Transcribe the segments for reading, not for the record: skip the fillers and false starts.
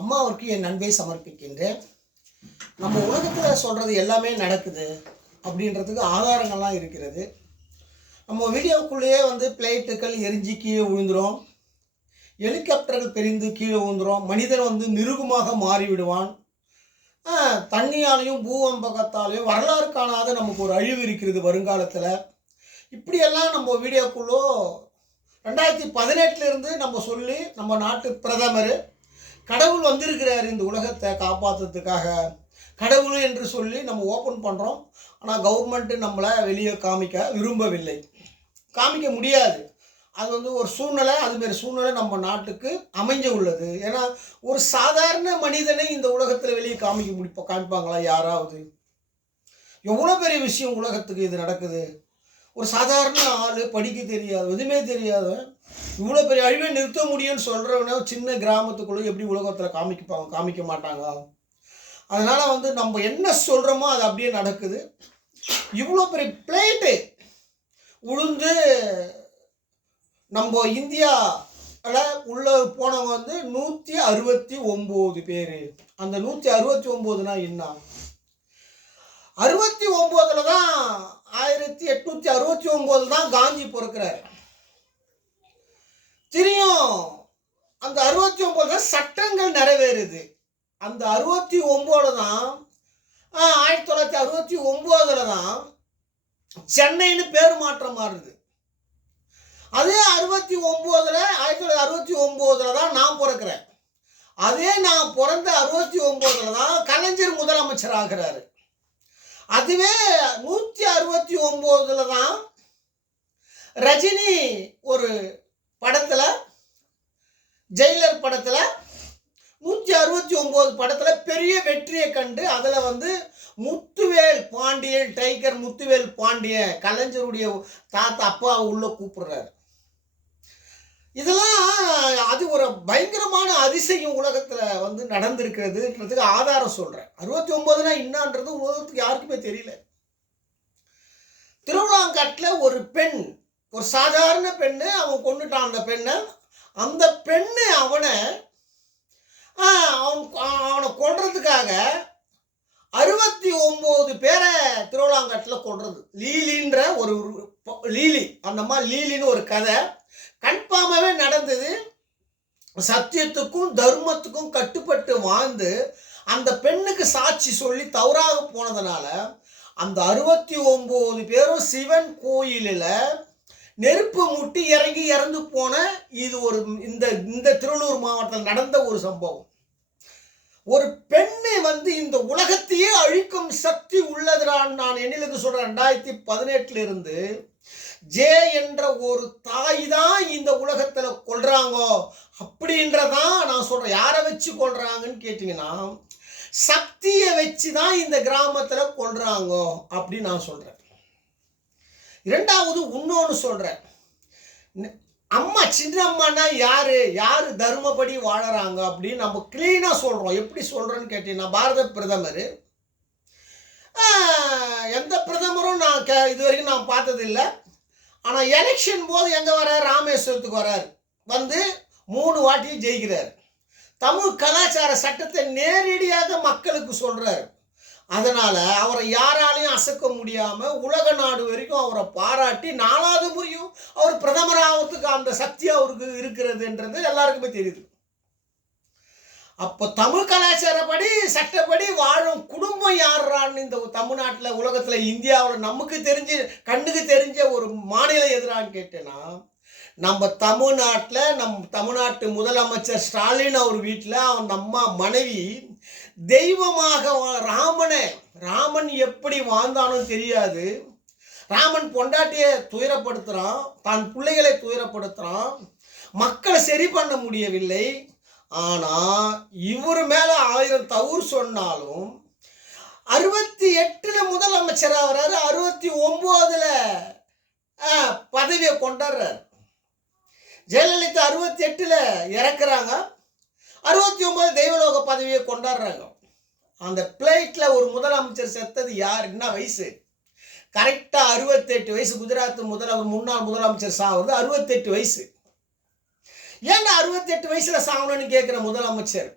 அம்மாவிற்கு என் அன்பை சமர்ப்பிக்கின்றேன். நம்ம உலகத்தில் சொல்கிறது எல்லாமே நடக்குது அப்படின்றதுக்கு ஆதாரங்கள்லாம் இருக்கிறது. நம்ம வீடியோக்குள்ளேயே பிளேட்டுகள் எரிஞ்சு கீழே விழுந்துடும், ஹெலிகாப்டர்கள் பெரிந்து கீழே விழுந்துடும், மனிதன் மிருகமாக மாறிவிடுவான், தண்ணியாலையும் பூகம்பகத்தாலையும் வரலாறு காணாத நமக்கு ஒரு அழிவு இருக்கிறது வருங்காலத்தில். இப்படியெல்லாம் நம்ம வீடியோக்குள்ளோ 2018 நம்ம சொல்லி நம்ம நாட்டு பிரதமர் கடவுள் வந்திருக்கிறார் இந்த உலகத்தை காப்பாற்றுறதுக்காக, கடவுள் என்று சொல்லி நம்ம ஓப்பன் பண்ணுறோம். ஆனால் கவர்மெண்ட்டு நம்மளை வெளியே காமிக்க விரும்பவில்லை, காமிக்க முடியாது. அது ஒரு சூழ்நிலை, அதுமாரி சூழ்நிலை நம்ம நாட்டுக்கு அமைஞ்ச உள்ளது. ஏன்னா ஒரு சாதாரண மனிதனை இந்த உலகத்தில் வெளியே காமிப்பாங்களா யாராவது? எவ்வளோ பெரிய விஷயம் உலகத்துக்கு இது நடக்குது. ஒரு சாதாரண ஆள், படிக்க தெரியாது, எதுவுமே தெரியாது, இவ்வளோ பெரிய அழிவை நிறுத்த முடியும்னு சொல்கிறவன சின்ன கிராமத்துக்குள்ளே எப்படி உலகத்தில் காமிக்க மாட்டாங்க. அதனால் நம்ம என்ன சொல்கிறோமோ அது அப்படியே நடக்குது. இவ்வளோ பெரிய பிளேட்டு உளுந்து நம்ம இந்தியாவில் உள்ள போனவங்க 169 பேர். அந்த 169னா என்ன? 69 தான் 1869 தான் காந்தி பிறக்கிறார். தெரியும், அந்த 69 சட்டங்கள் நிறைவேறுது. அந்த 69 தான் 1969 தான் சென்னைன்னு பேர் மாற்றம் மாறுது. அதே 1969 தான் நான் பிறக்கிறேன். அதே நான் பிறந்த 69 தான் கலைஞர் முதலமைச்சர் ஆகிறாரு. அதுவே 169 தான் ரஜினி ஒரு படத்தில், ஜெயிலர் படத்தில், 169 படத்தில் பெரிய வெற்றியை கண்டு அதில் முத்துவேல் பாண்டியன், டைகர் முத்துவேல் பாண்டியன் கலைஞருடைய தாத்தா அப்பா உள்ள கூப்பிடுறாரு. இதெல்லாம் அது ஒரு பயங்கரமான அதிசயம் உலகத்தில் நடந்திருக்கிறதுன்றதுக்கு ஆதாரம் சொல்கிறேன். 69னா என்னன்றது உலகத்துக்கு யாருக்குமே தெரியல. திருவிழாங்காட்டில் ஒரு பெண், ஒரு சாதாரண பெண்ணு, அவன் கொண்டுட்டான் அந்த பெண்ணை. அந்த பெண்ணு அவனை கொல்றதுக்காக 69 பேரை திருவிழாங்காட்டில் கொல்றது. லீலின்ற ஒரு லீலி, அந்தம்மா லீலின்னு ஒரு கதை கன்ஃபார்மாகவே நடந்தது. சத்தியத்துக்கும் தர்மத்துக்கும் கட்டுப்பட்டு வாழ்ந்து அந்த பெண்ணுக்கு சாட்சி சொல்லி தவறாக போனதுனால அந்த 69 பேரும் சிவன் கோயிலில் நெருப்பு முட்டி இறங்கி இறந்து போன இது ஒரு இந்த திருவள்ளூர் மாவட்டத்தில் நடந்த ஒரு சம்பவம். ஒரு பெண்ணை இந்த உலகத்தையே அழிக்கும் சக்தி உள்ளதுதான் நான் என்னிலிருந்து சொல்கிறேன். 2018 ஜே என்ற ஒரு தாய் தான் இந்த உலகத்தில் கொல்றாங்கோ அப்படின்றதான் நான் சொல்கிறேன். யாரை வச்சு கொல்றாங்கன்னு கேட்டிங்கன்னா சக்தியை வச்சு தான் இந்த கிராமத்தில் கொல்றாங்கோ அப்படின்னு நான் சொல்கிறேன். இரண்டாவது இன்னொன்று சொல்கிறேன். அம்மா, சின்ன அம்மானா யார் தர்மப்படி வாழறாங்க அப்படின்னு நம்ம கிளீனாக சொல்கிறோம். எப்படி சொல்கிறேன்னு கேட்டீங்கன்னா, பாரத பிரதமர், எந்த பிரதமரும் நான் இது வரைக்கும் நான் பார்த்ததில்லை. ஆனால் எலெக்ஷன் போது எங்கே வர்றார்? ராமேஸ்வரத்துக்கு வர்றார். 3 வாட்டி ஜெயிக்கிறார். தமிழ் கலாச்சார சட்டத்தை நேரடியாக மக்களுக்கு சொல்கிறார். அதனால் அவரை யாராலையும் அசைக்க முடியாமல் உலக நாடு வரைக்கும் அவரை பாராட்டி 4வது முறையும் அவர் பிரதமராகிறதுக்கு அந்த சக்தி அவருக்கு இருக்கிறதுன்றது எல்லாருக்குமே தெரியுது. அப்போ தமிழ் கலாச்சாரப்படி சட்டப்படி வாழும் குடும்பம் யாரான்னு இந்த தமிழ்நாட்டில், உலகத்தில், இந்தியாவில் நமக்கு தெரிஞ்சு கண்ணுக்கு தெரிஞ்ச ஒரு மாநிலம் எதிரான்னு கேட்டேன்னா நம்ம தமிழ்நாட்டில் தமிழ்நாட்டு முதலமைச்சர் ஸ்டாலின் அவர் வீட்டில் அவன் அம்மா மனைவி தெய்வமாக ராமன் எப்படி வாழ்ந்தானோ தெரியாது. ராமன் பொண்டாட்டியை துயரப்படுத்துகிறான், தான் பிள்ளைகளை துயரப்படுத்துகிறான், மக்களை சரி பண்ண முடியவில்லை. ஆனால் இவர் மேலே 1000 தவறு சொன்னாலும் 68 முதலமைச்சர் ஆகிறாரு, 69 பதவியை கொண்டாடுறார். ஜெயலலிதா 68 இறக்குறாங்க, 69 தெய்வலோக பதவியை கொண்டாடுறாங்க. அந்த பிளேட்டில் ஒரு முதலமைச்சர் செத்தது யார்? என்ன வயசு? கரெக்டாக 68 வயசு. குஜராத் முன்னாள் முதலமைச்சர் சாவது 68 வயசு. ஏன்னா 68 வயசில் சாகணும்னு கேட்குற முதலமைச்சர்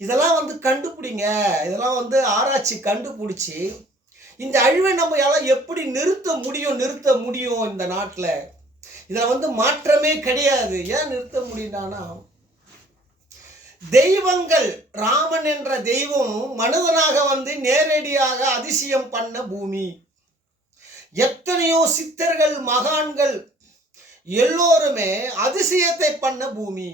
இதெல்லாம் வந்து கண்டுபிடிங்க, இதெல்லாம் வந்து ஆராய்ச்சி கண்டுபிடிச்சி இந்த அழிவை நம்ம எல்லாம் எப்படி நிறுத்த முடியும் இந்த நாட்டில். இதில் வந்து மாற்றமே கிடையாது. ஏன் நிறுத்த முடியும்னா, தெய்வங்கள், ராமன் என்ற தெய்வம் மனிதனாக வந்து நேரடியாக அதிசயம் பண்ண பூமி. எத்தனையோ சித்தர்கள், மகான்கள் எல்லோருமே அதிசயத்தை பண்ண பூமி.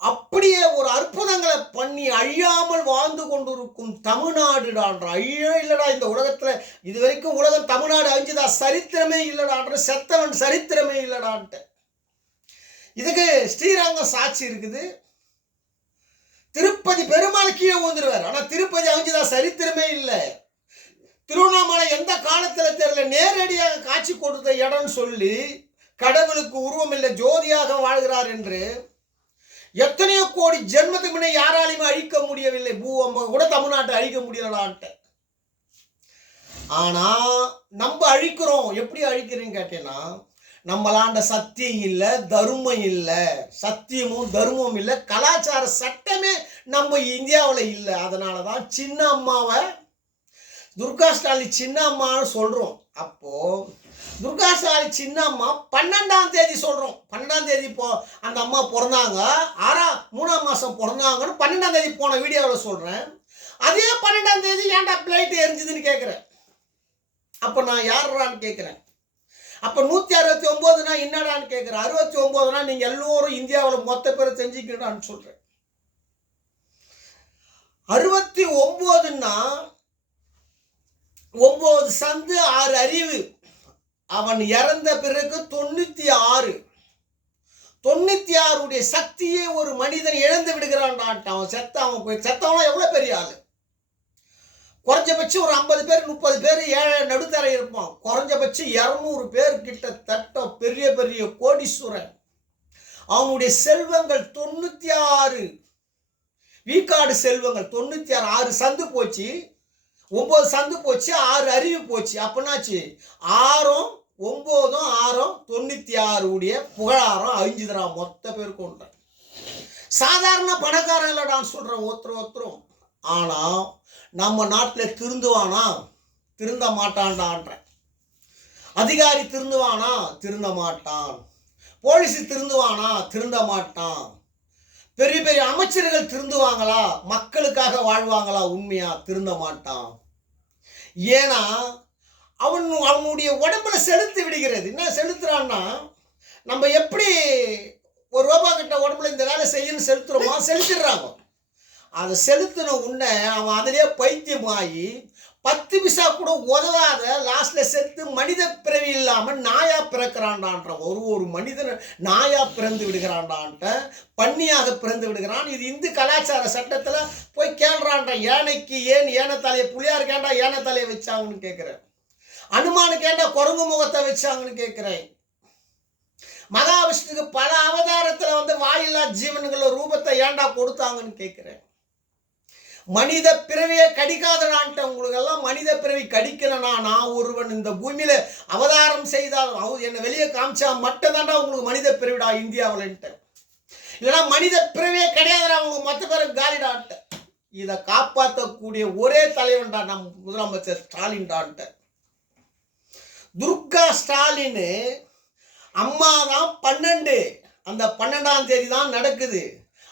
அப்படியே ஒரு அற்புதங்களை பண்ணி அழியாமல் வாழ்ந்து கொண்டிருக்கும் தமிழ்நாடுடான்ற, அழியே இல்லடா இந்த உலகத்துல, இது வரைக்கும் உலகம் தமிழ்நாடு அழிஞ்சுதா? சரித்திரமே இல்லடான்ற, செத்தவன் சரித்திரமே இல்லடான்ட்டு. இதுக்கு ஸ்ரீரங்கம் சாட்சி இருக்குது. திருப்பதி பெருமாள் கீழே ஊந்துருவார், ஆனா திருப்பதி அழிஞ்சுதா? சரித்திரமே இல்லை. திருவண்ணாமலை எந்த காலத்துல தெரியல, நேரடியாக காட்சி கொடுத்த இடம்னு சொல்லி கடவுளுக்கு உருவம் இல்லை, ஜோதியாக வாழ்கிறார் என்று எத்தனையோ கோடி ஜென்மத்துக்கு முன்னே யாராலையுமே அழிக்க முடியவில்லை. கூட தமிழ்நாட்டை அழிக்க முடியலான்ட்டு. ஆனா நம்ம அழிக்கிறோம். எப்படி அழிக்கிறேன்னு கேட்டீங்கன்னா, நம்மளாண்ட சத்தியம் இல்லை, தர்மம் இல்லை, சத்தியமும் தர்மமும் இல்லை, கலாச்சார சட்டமே நம்ம இந்தியாவில் இல்லை. அதனால தான் சின்ன அம்மாவை துர்கா ஸ்டாலின் சின்ன அம்மான்னு சொல்கிறோம். அப்போது துர்கா ஸ்டாலின் சின்ன அம்மா 12ஆம் தேதி சொல்கிறோம். 12ஆம் தேதி அந்த அம்மா பிறந்தாங்க, 3ஆம் மாதம் பிறந்தாங்கன்னு 12ஆம் தேதி போன வீடியோவில் சொல்கிறேன். அதே 12ஆம் தேதி ஏன்டா பிளைட் எரிஞ்சுதுன்னு கேட்குறேன். அப்போ நான் யாருறான்னு கேட்குறேன். அப்போ 169னா என்னடான்னு கேட்குறேன். 69னா நீங்கள் எல்லோரும் இந்தியாவில் மொத்த பேரை செஞ்சுக்கடான்னு சொல்கிறேன். 69ன்னா 9 சந்து 6 அறிவு. அவன் இறந்த பிறகு 96 96 சக்தியை ஒரு மனிதன் இழந்து விடுகிறான். அவன் செத்தவனா எவ்வளோ பெரிய ஆள்? குறைஞ்சபட்சம் ஒரு 50 பேர் 30 பேர் ஏழை நடுத்தரை இருப்பான். குறைஞ்சபட்சம் 200 பேர் கிட்டத்தட்ட பெரிய பெரிய கோடீஸ்வரன். அவனுடைய செல்வங்கள் 96 வீக்காடு செல்வங்கள் 96. 6 சந்து போச்சு, 9 சந்து போச்சு, 6 அறிவு போச்சு. அப்படின்னாச்சு 6ம் 9ம் 6ம் 96 புகழாரம் அழிஞ்சுதுறான் மொத்த பேர் கொண்ட. சாதாரண பணக்காரன் இல்லடான்னு சொல்கிறேன் ஒருத்தரும். ஆனால் நம்ம நாட்டில் திருந்துவானா? திருந்த மாட்டான்டான்ற. அதிகாரி திருந்துவானா? திருந்த மாட்டான். போலீஸ் திருந்துவானா? திருந்த மாட்டான். பெரிய பெரிய அமைச்சர்கள் திருந்துவாங்களா? மக்களுக்காக வாழ்வாங்களா? உண்மையா? திருந்த மாட்டான். ஏன்னா அவனுடைய உடம்புல செலுத்தி விடுகிறது. என்ன செலுத்துறான்னா, நம்ம எப்படி ஒரு ரூபா கிட்ட உடம்புல இந்த வேலை செய்யணும்னு செலுத்துறோமோ செலுத்திடுறாங்க. அதை செலுத்தின உடனே அவன் அதிலே பைத்தியமாகி 10 பைசா கூட உதவாத லாஸ்ட்ல செத்து மனித பிறவி இல்லாமல் நாயா பிறக்கிறான்டான்ற. ஒரு மனிதன் நாயா பிறந்து விடுகிறான்டான்ட்ட, பன்னியாக பிறந்து விடுகிறான். இது இந்து கலாச்சார சட்டத்தில் போய் கேள்றான்டா. யானைக்கு ஏன் ஏன தலையை, புளியாருக்கு ஏன்டா ஏன தலையை வச்சாங்கன்னு கேட்குறேன். அனுமானுக்கு ஏன்டா குரங்கு முகத்தை வச்சாங்கன்னு கேட்குறேன். மகாவிஷ்ணுக்கு பல அவதாரத்தில் வந்து வாயில்லா ஜீவன்கள ரூபத்தை ஏன்டா கொடுத்தாங்கன்னு கேட்குறேன். மனித பிறவியை கடிக்காதடான்ட்டு. உங்களுக்கு எல்லாம் மனித பிறவி கடிக்கலனா, நான் ஒருவன் இந்த பூமியில அவதாரம் செய்தால் என்னை வெளியே காமிச்சா மட்டும்தான்டா உங்களுக்கு மனித பிறவிடா இந்தியாவில்ன்ட்டு. இல்லைன்னா மனித பிறவியே கிடையாதுடா, அவங்க மற்ற பேரும் காலிடான்ட்டு. இதை காப்பாற்றக்கூடிய ஒரே தலைவன்டா நம் முதலமைச்சர் ஸ்டாலின்டான்ட்டு. துர்கா ஸ்டாலின் அம்மா தான் 12, அந்த 12ஆம் தேதி தான் நடக்குது.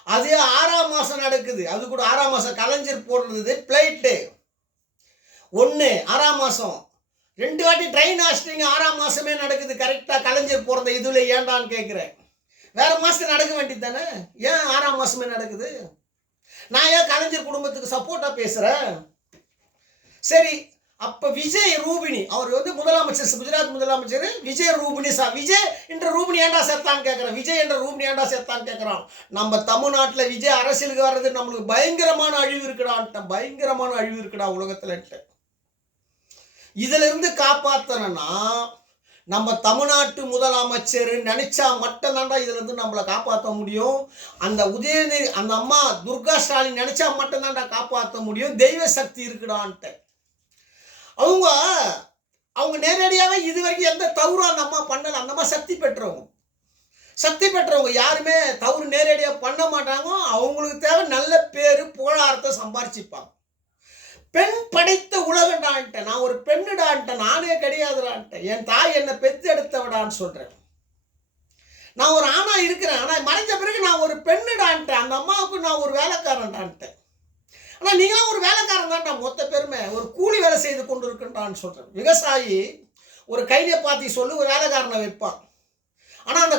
அது 6ஆம் மாதம் நடக்குது. அது கூட 6ஆம் மாதம் கலைஞர் போடுறது பிளைட்டு 1 6ஆம் மாதம் 2 வாட்டி ட்ரெயின் ஆஸ்டிங்க 6ஆம் மாதமே நடக்குது. கரெக்டாக கலைஞர் போடுற இதுல ஏண்டான்னு கேட்குறேன். வேற மாதம் நடக்க வேண்டியது தானே? ஏன் 6ஆம் மாதமே நடக்குது? நான் ஏன் கலைஞர் குடும்பத்துக்கு சப்போர்ட்டாக பேசுகிறேன்? சரி, அப்போ விஜய் ரூபினி அவர் வந்து முதலமைச்சர், குஜராத் முதலமைச்சர் விஜய் ரூபினி விஜய் என்ற ரூபினி ஏண்டா சேர்த்தான்னு கேட்குறேன். விஜய் என்ற ரூபினி ஏண்டா சேர்த்தான்னு கேட்குறான். நம்ம தமிழ்நாட்டில் விஜய் அரசியலுக்கு வர்றது நம்மளுக்கு பயங்கரமான அழிவு இருக்குடான்ட்ட. பயங்கரமான அழிவு இருக்குடா உலகத்துலன்ட்டு. இதுல இருந்து காப்பாற்றணும்னா நம்ம தமிழ்நாட்டு முதலமைச்சர் நினைச்சா மட்டும்தான்டா இதுல இருந்து நம்மளை காப்பாற்ற முடியும். அந்த உதயநிதி அந்த அம்மா துர்கா ஸ்டாலின் நினைச்சா மட்டும்தான்டா காப்பாற்ற முடியும். தெய்வ சக்தி இருக்குடான்ட்டு. அவங்க நேரடியாகவே இது வரைக்கும் எந்த தவறும் அந்த அம்மா பண்ணலை. அந்த அம்மா சக்தி பெற்றவங்க. சக்தி பெற்றவங்க யாருமே தவறு நேரடியாக பண்ண மாட்டாங்க. அவங்களுக்கு தேவை நல்ல பேரு புகழாரத்தை சம்பாரிச்சுப்பாங்க. பெண் படைத்த உலகண்டான்ட்ட, நான் ஒரு பெண்ணுடான்ட்ட, நானே கிடையாதுடான்ட்ட, என் தாய் என்னை பெத்து எடுத்தவடான்னு சொல்றேன். நான் ஒரு ஆணா இருக்கிறேன், ஆனால் மறைஞ்ச பிறகு நான் ஒரு பெண்ணுடான்ட்ட, அந்த அம்மாவுக்கு நான் ஒரு வேலைக்காரன்டான்ட்டேன். ஆனால் நீங்களாம் ஒரு வேலைக்காரன் தான்டா, மொத்த பெருமை ஒரு கூலி வேலை செய்து கொண்டு இருக்கின்றான்னு சொல்றேன். விவசாயி ஒரு கையை பார்த்து சொல்லு ஒரு வேலைக்காரனை வைப்பான். ஆனால்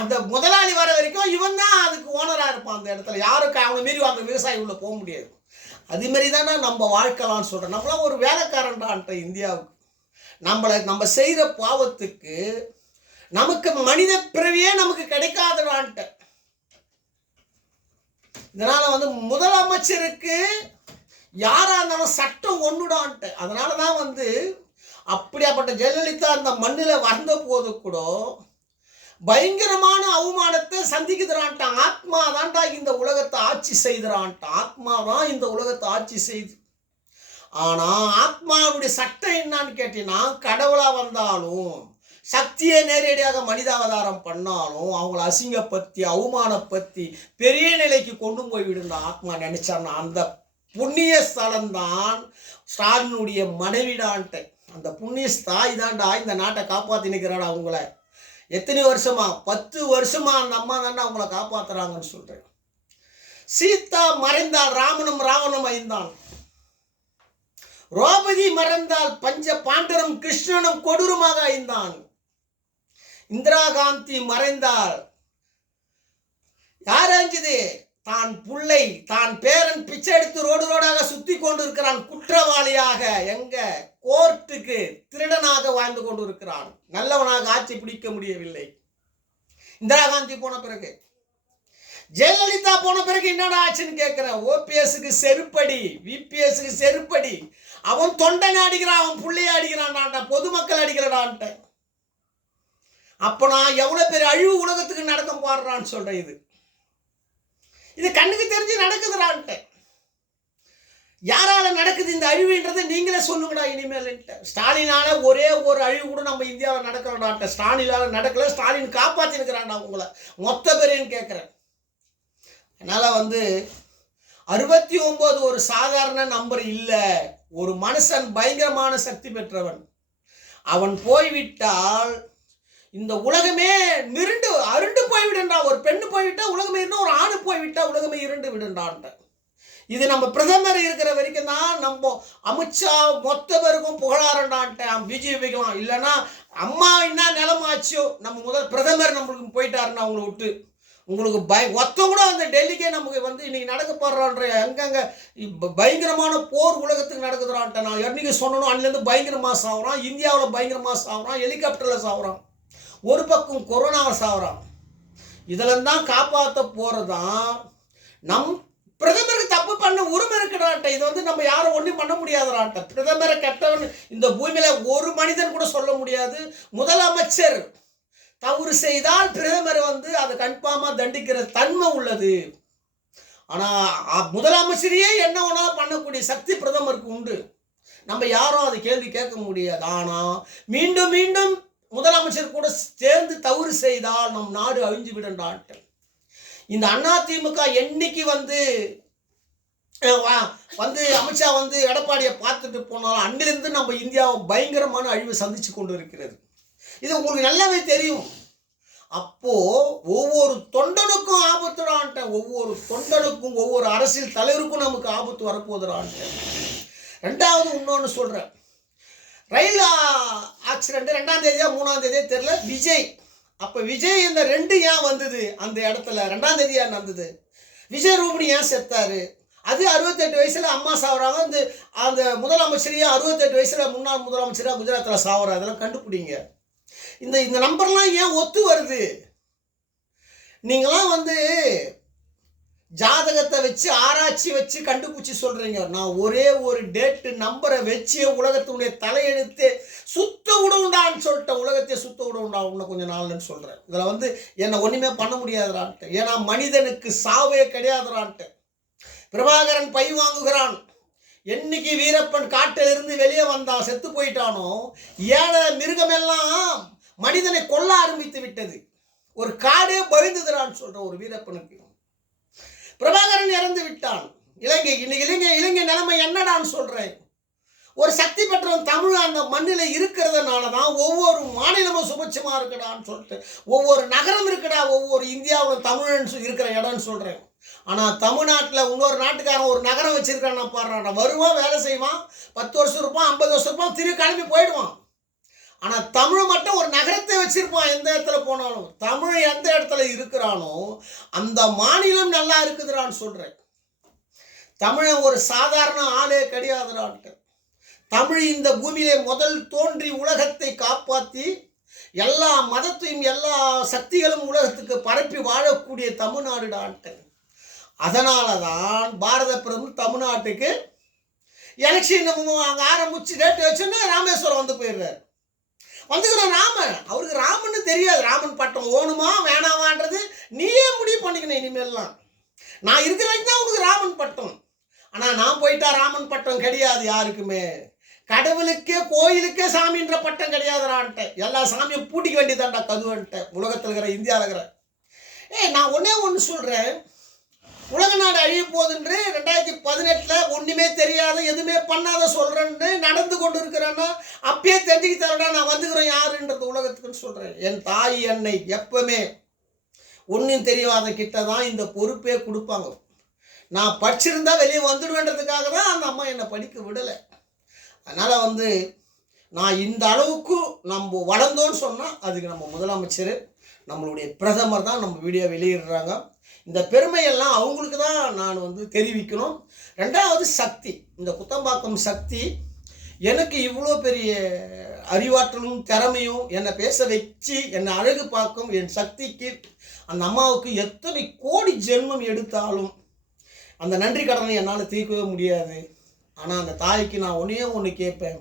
அந்த முதலாளி வர வரைக்கும் இவன் தான் அதுக்கு ஓனராக இருப்பான். அந்த இடத்துல யாருக்கு அவனை மீறி அந்த விவசாயி உள்ள போக முடியாது. அதுமாரி தானே நம்ம வாழ்க்கலான்னு சொல்கிறேன். நம்மளாம் ஒரு வேலைக்காரன்டான்ட்ட இந்தியாவுக்கு. நம்ம செய்கிற பாவத்துக்கு நமக்கு மனித பிறவியே நமக்கு கிடைக்காதுடான்ட்ட. இதனால் முதலமைச்சருக்கு யாராக இருந்தாலும் சட்டம் ஒன்றுடான்ட்டு. அதனால தான் அப்படியாப்பட்ட ஜெயலலிதா அந்த மண்ணில் வந்த போது கூட பயங்கரமான அவமானத்தை சந்திக்குதுறான்ட்டான். ஆத்மா தான்டா இந்த உலகத்தை ஆட்சி செய்துறான்ட்டான். ஆத்மா தான் இந்த உலகத்தை ஆட்சி செய்து. ஆனால் ஆத்மாவுடைய சட்டம் என்னன்னு கேட்டீங்கன்னா, கடவுளாக வந்தாலும் சக்தியை நேரடியாக மனிதாவதாரம் பண்ணாலும் அவங்கள அசிங்கப்படுத்தி அவமானப்படுத்தி பெரிய நிலைக்கு கொண்டு போய் விடுங்க ஆத்மா நினைச்சான்னா. அந்த புண்ணிய ஸ்தலம்தான் ஸ்டாலினுடைய மனைவிடான்ட்டு. அந்த புண்ணிய ஸ்தாய் தான்டா இந்த நாட்டை காப்பாற்றி நிற்கிறாடா. அவங்கள எத்தனை வருஷமா, 10 வருஷமா அந்த அம்மா தாண்டா அவங்கள காப்பாத்துறாங்கன்னு சொல்றேன். சீதா மறைந்தால் ராமனும் ராவணம் ஐந்தான். ரோபதி மறைந்தால் பஞ்ச பாண்டரும் கிருஷ்ணனும் கொடூரமாக ஐந்தான். இந்திரா காந்தி மறைந்தால் யார் அஞ்சுது? தான் புள்ளை தான் பேரன் பிச்சை எடுத்து ரோடு ரோடாக சுத்தி கொண்டு இருக்கிறான். குற்றவாளியாக எங்க கோர்ட்டுக்கு திருடனாக வாழ்ந்து கொண்டு இருக்கிறான். நல்லவனாக ஆட்சி பிடிக்க முடியவில்லை. இந்திரா காந்தி போன பிறகு, ஜெயலலிதா போன பிறகு என்னடா ஆச்சுன்னு கேட்கிறேன். ஓபிஎஸ்க்கு செருப்படி, விபிஎஸ்க்கு செருப்படி. அவன் தொண்டனை அடிக்கிறான், அவன் புள்ளைய அடிக்கிறான்டா, பொதுமக்கள் அடிக்கிறடான்ட்ட. அப்ப நான் எவ்வளவு பெரிய அழிவு உலகத்துக்கு நடக்க போடுறான்னு சொல்றேன். இது கண்ணுக்கு தெரிஞ்சு நடக்குதுடான்ட்டு. யாரால நடக்குது இந்த அழிவுன்றதை நீங்களே சொல்லுங்கடா இனிமேல். ஸ்டாலினால ஒரே ஒரு அழிவு கூட நம்ம இந்தியாவில் நடக்கிறோம்டான்ட்ட. ஸ்டாலினால நடக்கல, ஸ்டாலின் காப்பாற்றி இருக்கிறான்டா உங்களை மொத்த பேரையும் கேட்குறேன். அதனால 69 ஒரு சாதாரண நம்பர் இல்லை. ஒரு மனுஷன் பயங்கரமான சக்தி பெற்றவன். அவன் போய்விட்டால் இந்த உலகமே அருண்டு போய்விடுண்டா. ஒரு பெண்ணு போய்விட்டா உலகமே இருந்தும், ஒரு ஆணு போய்விட்டா உலகமே இருண்டு விடுண்டான்ட்ட. இது நம்ம பிரதமர் இருக்கிற வரைக்கும் தான் நம்ம அமித்ஷா மொத்த பேருக்கும் புகழாரண்டான்ட்டேன். பிஜேபிக்கலாம் இல்லைன்னா அம்மா என்ன நிலமாச்சோ நம்ம பிரதமர் நம்மளுக்கு போயிட்டாருன்னா அவங்கள விட்டு உங்களுக்கு ஒத்த கூட அந்த டெல்லிக்கே நமக்கு இன்னைக்கு நடக்க போடுறான்ற எங்கங்க பயங்கரமான போர் உலகத்துக்கு நடக்குதுறான்ட்ட. நான் என்னைக்கு சொன்னணும், அன்னிலேருந்து பயங்கரமாக சாகுறான். இந்தியாவில் பயங்கரமாக சாகுறான், ஹெலிகாப்டரில் சாகுறான், ஒரு பக்கம் கொரோனாவை சாகுறான். இதில் தான் காப்பாற்ற போகிறதான் நம் பிரதமருக்கு தப்பு பண்ண உரிமை இருக்குடான்ட்ட. இது நம்ம யாரும் ஒன்றும் பண்ண முடியாதுடான்ட்ட. பிரதமரை கெட்டவன் இந்த பூமியில ஒரு மனிதன் கூட சொல்ல முடியாது. முதலமைச்சர் தவறு செய்தால் பிரதமர் அதை கன்ஃபார்மாக தண்டிக்கிற தன்மை உள்ளது. ஆனால் முதலமைச்சரையே என்ன வேணாலும் பண்ணக்கூடிய சக்தி பிரதமருக்கு உண்டு. நம்ம யாரும் அதை கேள்வி கேட்க முடியாது. ஆனால் மீண்டும் மீண்டும் முதலமைச்சர் கூட சேர்ந்து தவறு செய்தால் நம் நாடு அழிஞ்சு விடண்டான்ட்டு. இந்த அதிமுக என்னைக்கு அமித்ஷா எடப்பாடியை பார்த்துட்டு போனாலும் அன்னிலிருந்து நம்ம இந்தியாவை பயங்கரமான அழிவை சந்திச்சு கொண்டு இருக்கிறது. இது உங்களுக்கு நல்லாவே தெரியும். அப்போ ஒவ்வொரு தொண்டனுக்கும் ஆபத்துடான்ட்ட. ஒவ்வொரு தொண்டனுக்கும் ஒவ்வொரு அரசியல் தலைவருக்கும் நமக்கு ஆபத்து வரப்போதுடான்ட்ட. ரெண்டாவது இன்னொன்று சொல்றேன். ரயில் ஆக்சிடென்ட் 2ஆம் தேதியா 3ஆம் தேதியா தெரியல. விஜய் அப்போ விஜய் இந்த 2 ஏன் வந்தது அந்த இடத்துல? 2ஆம் தேதியா நடந்தது. விஜய் ரூபணி ஏன் செத்தாரு? அது 68 வயசுல அம்மா சாவுறாங்க. அந்த முதலமைச்சரையே 68 வயசுல முன்னாள் முதலமைச்சராக குஜராத்தில் சாவுறாரு. அதெல்லாம் கண்டுபிடிங்க. இந்த நம்பர்லாம் ஏன் ஒத்து வருது? நீங்களாம் ஜாதகத்தை வச்சு ஆராய்ச்சி வச்சு கண்டுபிடிச்சி சொல்றீங்க. நான் ஒரே ஒரு டேட்டு நம்பரை வச்சு உலகத்தினுடைய தலையெழுத்து சுத்த விடவுண்டான்னு சொல்லிட்டேன். உலகத்தையே சுத்த விடவுண்டா இன்னும் கொஞ்சம் நாள்னு சொல்றேன். இதில் என்னை ஒன்றுமே பண்ண முடியாதுறான்ட்டு. ஏன்னா மனிதனுக்கு சாவே கிடையாதுறான்ட்டு. பிரபாகரன் பை வாங்குகிறான். என்னைக்கு வீரப்பன் காட்டிலிருந்து வெளியே வந்தான், செத்து போயிட்டானோ, ஏழை மிருகமெல்லாம் மனிதனை கொல்ல ஆரம்பித்து விட்டது. ஒரு காடே பயந்துதுறான்னு சொல்ற ஒரு வீரப்பனுக்கு. பிரபாகரன் இறந்து விட்டான். இலங்கை இன்னைக்கு இலங்கை நிலைமை என்னடான்னு சொல்றேன். ஒரு சக்தி பெற்றவன் தமிழ் அந்த மண்ணில் இருக்கிறதுனால தான் ஒவ்வொரு மாநிலமும் சுபட்சமாக இருக்குடான்னு சொல்லிட்டு, ஒவ்வொரு நகரம் இருக்குடா, ஒவ்வொரு இந்தியாவில் தமிழன் இருக்கிற இடம்னு சொல்கிறேன். ஆனால் தமிழ்நாட்டில் இன்னொரு நாட்டுக்காரன் ஒரு நகரம் வச்சிருக்கான் பாடுறான், வருவான், வேலை செய்வான், 10 வருஷம் இருப்பான், 50 வருஷம் இருப்பான், திரும்பி கிளம்பி போயிடுவான். ஆனால் தமிழ் மட்டும் ஒரு நகரத்தை வச்சிருப்பான். எந்த இடத்துல போனாலும் தமிழ் எந்த இடத்துல இருக்கிறானோ அந்த மாநிலம் நல்லா இருக்குதுடான்னு சொல்கிறேன். தமிழன் ஒரு சாதாரண ஆளே கிடையாதுடான்ட்டு. தமிழ் இந்த பூமியிலே முதல் தோன்றி உலகத்தை காப்பாற்றி எல்லா மதத்தையும் எல்லா சக்திகளும் உலகத்துக்கு பரப்பி வாழக்கூடிய தமிழ்நாடுடான்ட்டு. அதனால தான் பாரத பிரதமர் தமிழ்நாட்டுக்கு எலெக்ஷன் அங்கே ஆரம்பிச்சு டேட் வச்சுன்னா ராமேஸ்வரம் வந்து போயிடுறாரு. வந்துக்கிற ராமன், அவருக்கு ராமன்னு தெரியாது. ராமன் பட்டம் ஓணுமா வேணாமான்றது நீயே முடிவு பண்ணிக்கணும். இனிமேல்லாம் நான் இருக்கிற வரைக்கும் தான் உனக்கு ராமன் பட்டம். ஆனால் நான் போயிட்டா ராமன் பட்டம் கிடையாது யாருக்குமே. கடவுளுக்கே கோயிலுக்கே சாமின்ற பட்டம் கிடையாதுறான்ட்ட. எல்லா சாமியும் பூட்டிக்க வேண்டியதான்டா கதுவன்ட்ட. உலகத்தில் இருக்கிற இந்தியாவில் இருக்கிற நான் ஒன்றே ஒன்று சொல்கிறேன். உலக நாடு அழிய போகுதுன்று 2018 ஒன்றுமே தெரியாத எதுவுமே பண்ணாத சொல்கிறேன்னு நடந்து கொண்டு இருக்கிறேன்னா அப்பயே தெரிஞ்சுக்க தரடா நான் வந்துக்கிறேன் யாருன்றது உலகத்துக்குன்னு சொல்கிறேன். என் தாய் அன்னை எப்பவுமே ஒன்றும் தெரியாத கிட்ட தான் இந்த பொறுப்பே கொடுப்பாங்க. நான் படிச்சிருந்தா வெளியே வந்துடுவேன்றதுக்காக தான் அந்த அம்மா என்னை படிக்க விடலை. அதனால் நான் இந்த அளவுக்கு நம்ம வளர்ந்தோன்னு சொன்னால் அதுக்கு நம்ம முதலமைச்சர் நம்மளுடைய பிரதமர் தான் நம்ம வீடியோ வெளியிடுறாங்க. இந்த பெருமையெல்லாம் அவங்களுக்கு தான் நான் தெரிவிக்கணும். ரெண்டாவது சக்தி, இந்த குத்தம்பாக்கம் சக்தி எனக்கு இவ்வளோ பெரிய அறிவாற்றலும் திறமையும் என்னை பேச வச்சு என்னை அழகு பார்க்கும் என் சக்திக்கு அந்த அம்மாவுக்கு எத்தனை கோடி ஜென்மம் எடுத்தாலும் அந்த நன்றி கடனை என்னால் தீர்க்கவே முடியாது. ஆனால் அந்த தாய்க்கு நான் ஒன்று கேட்பேன்,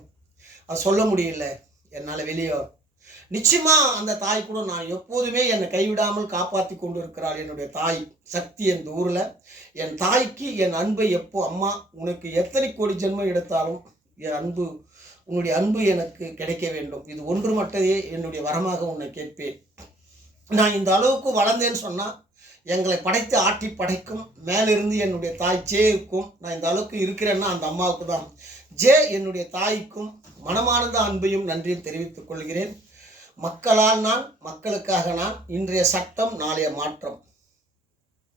அது சொல்ல முடியல என்னால் வெளியே. நிச்சயமாக அந்த தாய் கூட நான் எப்போதுமே என்னை கைவிடாமல் காப்பாற்றி கொண்டு இருக்கிறாள் என்னுடைய தாய் சக்தி. என் ஊரில் என் தாய்க்கு என் அன்பை எப்போ அம்மா உனக்கு எத்தனை கோடி ஜென்மம் எடுத்தாலும் என் அன்பு, உன்னுடைய அன்பு எனக்கு கிடைக்க வேண்டும். இது ஒன்று மட்டுமே என்னுடைய வரமாக உன்னை கேட்பேன். நான் இந்த அளவுக்கு வளர்ந்தேன்னு சொன்னால் எங்களை படைத்து ஆட்டி படைக்கும் மேலிருந்து என்னுடைய தாய் ஜேவுக்கும் நான் இந்த அளவுக்கு இருக்கிறேன்னா அந்த அம்மாவுக்கு தான். ஜே என்னுடைய தாய்க்கும் மனமார்ந்த அன்பையும் நன்றியும் தெரிவித்துக் கொள்கிறேன். மக்களால் நான், மக்களுக்காக நான். இன்றைய சட்டம் நாளைய மாற்றம்.